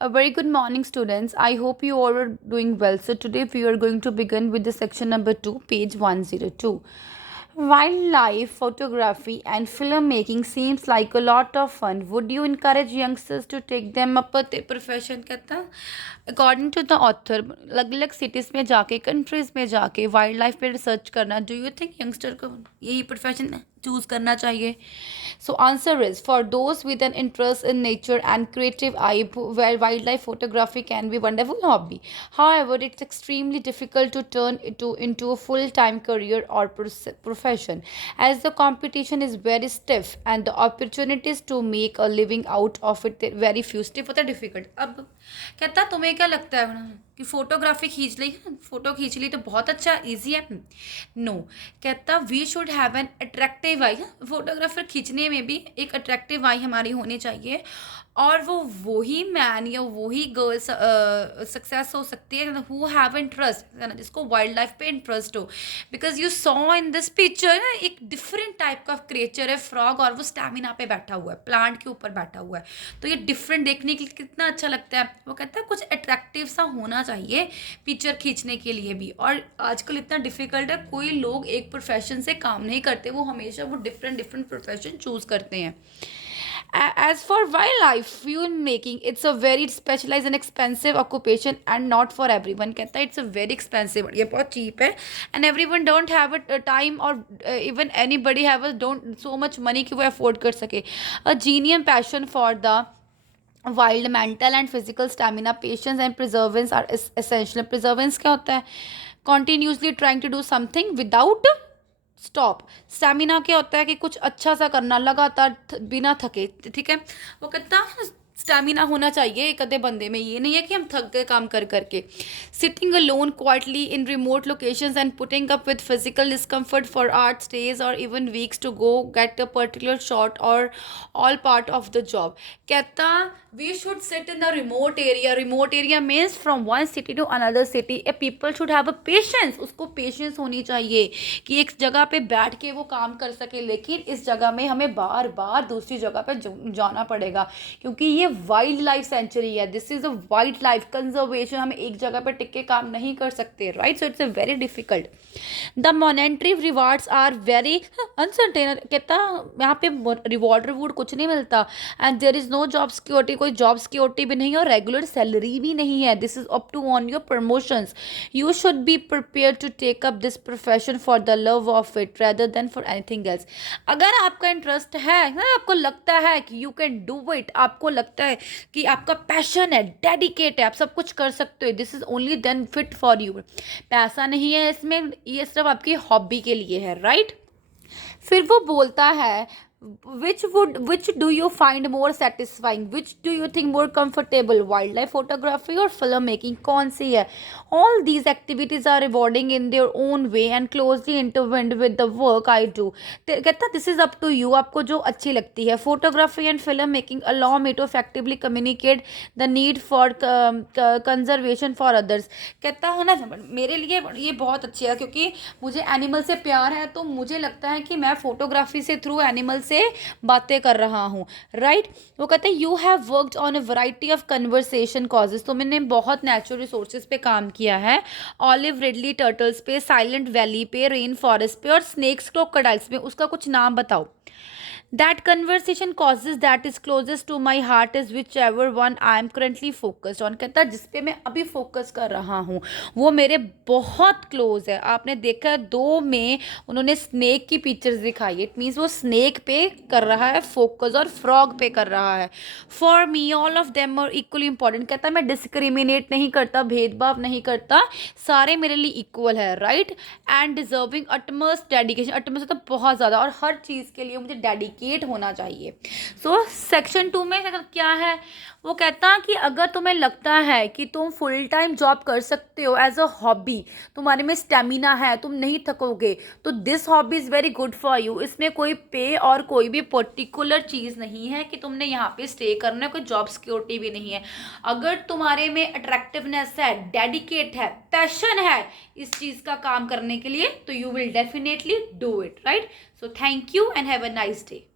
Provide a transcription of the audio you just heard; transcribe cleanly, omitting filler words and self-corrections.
A very good morning, students. I hope you all are doing well. So, today we are going to begin with the section number 2, page 102. Wildlife photography and filmmaking seems like a lot of fun. Would you encourage youngsters to take them up a profession? कहता according to the author अलग अलग cities में जाके countries में जाके wild life पे research करना do you think youngster को यही प्रोफेशन चूज़ करना चाहिए so answer is for those with an interest in nature and creative I where wildlife photography can be a wonderful hobby. However, it's extremely difficult to turn it into a full-time career or profession, as the competition is very stiff and the opportunities to make a living out of it very few. Stiff होता है difficult. अब कहता तुम्हें क्या लगता है कि photography खींच ली फोटो खींच ली तो बहुत अच्छा ईजी है नो कहता we should have an attractive I photographer खींचने में भी एक अट्रैक्टिव आई हमारी होनी चाहिए और वो वही मैन या वही गर्ल सक्सेस हो सकती है हु हैव इंटरेस्ट है ना जिसको वाइल्ड लाइफ पे इंटरेस्ट हो because you saw in this picture ना एक डिफरेंट टाइप का क्रिएचर है फ्रॉग और वो स्टैमिना पे बैठा हुआ है प्लांट के ऊपर बैठा हुआ है तो ये डिफरेंट देखने के लिए कितना अच्छा लगता है वो कहता है कुछ अट्रैक्टिव सा होना चाहिए पिक्चर खींचने के लिए भी और आजकल इतना डिफिकल्ट है कोई लोग एक प्रोफेशन से काम नहीं करते वो हमेशा वो डिफरेंट प्रोफेशन चूज करते हैं As for wildlife filmmaking, it's a very specialized and expensive occupation and not for everyone. कहता है it's a very expensive. ये बहुत cheap है and everyone don't have a time or even anybody have a don't so much money कि वो afford कर सके. A genuine passion for the wild mental and physical stamina, patience and perseverance are essential. Perseverance क्या होता है? Continuously trying to do something without stop stamina क्या होता है कि कुछ अच्छा सा करना लगातार बिना थके ठीक है वो कहता स्टैमिना होना चाहिए एक अदे बंदे में ये नहीं है कि हम थक गए काम कर करके sitting alone quietly in remote locations and putting up with physical discomfort for hours days और even weeks to go get a particular shot और all part of the job कहता we should sit in the remote area means from one city to another city a people should have a patience उसको patience होनी चाहिए कि एक जगह पे बैठ के वो काम कर सके लेकिन इस जगह में हमें बार बार दूसरी जगह पे जाना पड़ेगा क्योंकि ये वाइल्ड लाइफ सेंचुरी है this is a wild life conservation हम एक जगह पर टिक के काम नहीं कर सकते right so it's a very difficult the monetary rewards are very uncertain कहता यहाँ पे रिवॉर्ड कुछ नहीं मिलता and there is no job security कोई जॉब सिक्योरिटी भी नहीं और रेगुलर सैलरी भी नहीं है this is up to on your promotions you should be prepare to take up this profession for the love of it rather than for anything else अगर आपका interest है आपको लगता है कि यू कैन डू इट आपको लगता है कि आपका पैशन है डेडिकेट है आप सब कुछ कर सकते हो this is only then fit for you पैसा नहीं है इसमें ये सिर्फ आपकी हॉबी के लिए है राइट फिर वो बोलता है which do you find more satisfying which do you think more comfortable wildlife photography or filmmaking कौन सी है all these activities are rewarding in their own way and closely intertwined with the work I do कहता this is up to you आपको जो अच्छी लगती है photography and filmmaking allow me to effectively communicate the need for conservation for others कहता है ना मेरे लिए ये बहुत अच्छी है क्योंकि मुझे एनिमल से प्यार है तो मुझे लगता है कि मैं फोटोग्राफी से थ्रू एनिमल से बातें कर रहा हूँ राइट वो कहते हैं you have worked on a variety of conversation causes तो मैंने बहुत नेचुरल रिसोर्सेज पे काम किया है ऑलिव रिडली टर्टल्स पे साइलेंट वैली पे रेन फॉरेस्ट पे और स्नेक्स क्रोकोडाइल्स पे उसका कुछ नाम बताओ That conversation causes that is closest to my heart is whichever one I am currently focused on कहता है जिस पे मैं अभी फोकस कर रहा हूँ वो मेरे बहुत क्लोज है आपने देखा दो में उन्होंने स्नेक की पिक्चर्स दिखाई इट मीन्स वो स्नेक पे कर रहा है फोकस और फ्रॉग पे कर रहा है for me all of them are equally important कहता है मैं डिस्क्रिमिनेट नहीं करता भेदभाव नहीं करता सारे मेरे लिए इक्वल है right and deserving utmost dedication utmost तो बहुत ज़्यादा और हर चीज़ के लिए मुझे डेडिकेट होना चाहिए सो सेक्शन 2 में क्या है वो कहता है कि अगर तुम्हें लगता है कि तुम फुल टाइम जॉब कर सकते हो एज अ हॉबी तुम्हारे में स्टेमिना है तुम नहीं थकोगे तो this hobby is very good for you इसमें कोई पे और कोई भी पर्टिकुलर चीज़ नहीं है कि तुमने यहाँ पे स्टे करना है कोई जॉब सिक्योरिटी भी नहीं है अगर तुम्हारे में अट्रैक्टिवनेस है डेडिकेट है पैशन है इस चीज़ का काम करने के लिए तो you will definitely do it right so thank you and have a nice day